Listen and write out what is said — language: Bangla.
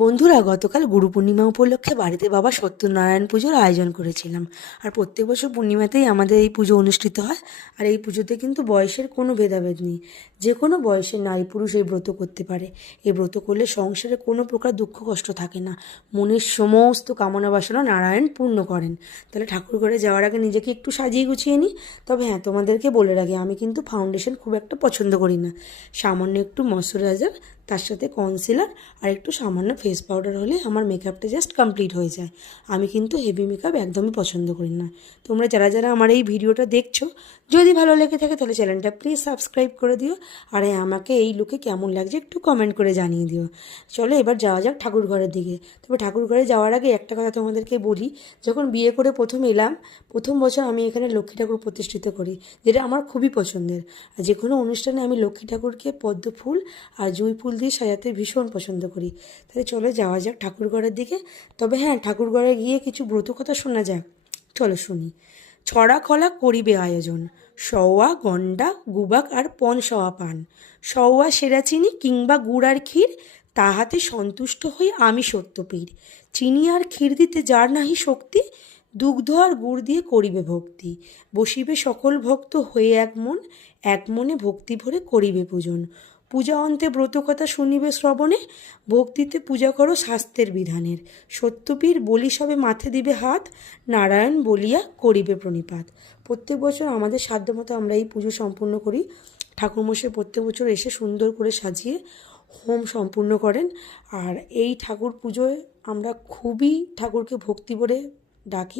বন্ধুরা, গতকাল গুরু পূর্ণিমা উপলক্ষে বাড়িতে বাবা সত্যনারায়ণ পুজোর আয়োজন করেছিলাম। আর প্রত্যেক বছর পূর্ণিমাতেই আমাদের এই পুজো অনুষ্ঠিত হয়। আর এই পুজোতে কিন্তু বয়সের কোনো ভেদাভেদ নেই, যে কোনো বয়সের নারী পুরুষ এই ব্রত করতে পারে। এই ব্রত করলে সংসারে কোনো প্রকার দুঃখ কষ্ট থাকে না, মনের সমস্ত কামনা বাসনা নারায়ণ পূর্ণ করেন। তাহলে ঠাকুর ঘরে যাওয়ার আগে নিজেকে একটু সাজিয়ে গুছিয়ে নিই। তবে হ্যাঁ, তোমাদেরকে বলে রাখি, আমি কিন্তু ফাউন্ডেশন খুব একটা পছন্দ করি না। সামান্য একটু ময়শ্চারাইজার, তার সাথে কনসিলার আর একটু সামান্য ফেস পাউডার হলে আমার মেকআপটা জাস্ট কমপ্লিট হয়ে যায়। আমি কিন্তু হেভি মেকআপ একদমই পছন্দ করি না। তোমরা যারা যারা আমার এই ভিডিওটা দেখছো, যদি ভালো লেগে থাকে তাহলে চ্যানেলটা প্লিজ সাবস্ক্রাইব করে দিও। আর আমাকে এই লুকে কেমন লাগছে একটু কমেন্ট করে জানিয়ে দিও। চলো এবার যাওয়া যাক ঠাকুর ঘরের দিকে। তবে ঠাকুর ঘরে যাওয়ার আগে একটা কথা তোমাদেরকে বলি, যখন বিয়ে করে প্রথম এলাম, প্রথম বছর আমি এখানে লক্ষ্মী ঠাকুর প্রতিষ্ঠিত করি, যেটা আমার খুবই পছন্দের। আর যে কোনো অনুষ্ঠানে আমি লক্ষ্মী ঠাকুরকে পদ্ম ফুল আর জুঁই ফুল দিয়ে সাজাতে ভীষণ পছন্দ করি। তাহলে চলো যাওয়া যাক ঠাকুরঘরের দিকে। তবে হ্যাঁ, ঠাকুরঘরে গিয়ে কিছু ব্রত কথা শোনা যাক, চলো শুনি। ছড়া খলা করিবে আয়োজন, সওয়া গন্ডা গুবাক আর পন সওয়া পান, সওয়া সেরা চিনি কিংবা গুড় আর ক্ষীর, তাহাতে সন্তুষ্ট হই আমি সত্যপীর। চিনি আর ক্ষীর দিতে যার নাহি শক্তি, দুগ্ধ আর গুড় দিয়ে করিবে ভক্তি। বসিবে সকল ভক্ত হয়ে এক মনে ভক্তি ভরে করিবে পূজন। পূজা অন্তে ব্রতকথা শুনিবে শ্রবণে, ভক্তিতে পূজা করো শাস্ত্রের বিধানের। সত্যপীর বলি সবে মাথে দিবে হাত, নারায়ণ বলিয়া করিবে প্রণিপাত। প্রত্যেক বছর আমাদের সাধ্যমতো আমরা এই পুজো সম্পূর্ণ করি। ঠাকুরমশাই প্রত্যেক বছর এসে সুন্দর করে সাজিয়ে হোম সম্পূর্ণ করেন। আর এই ঠাকুর পুজোয় আমরা খুবই ঠাকুরকে ভক্তি ভরে ডাকি।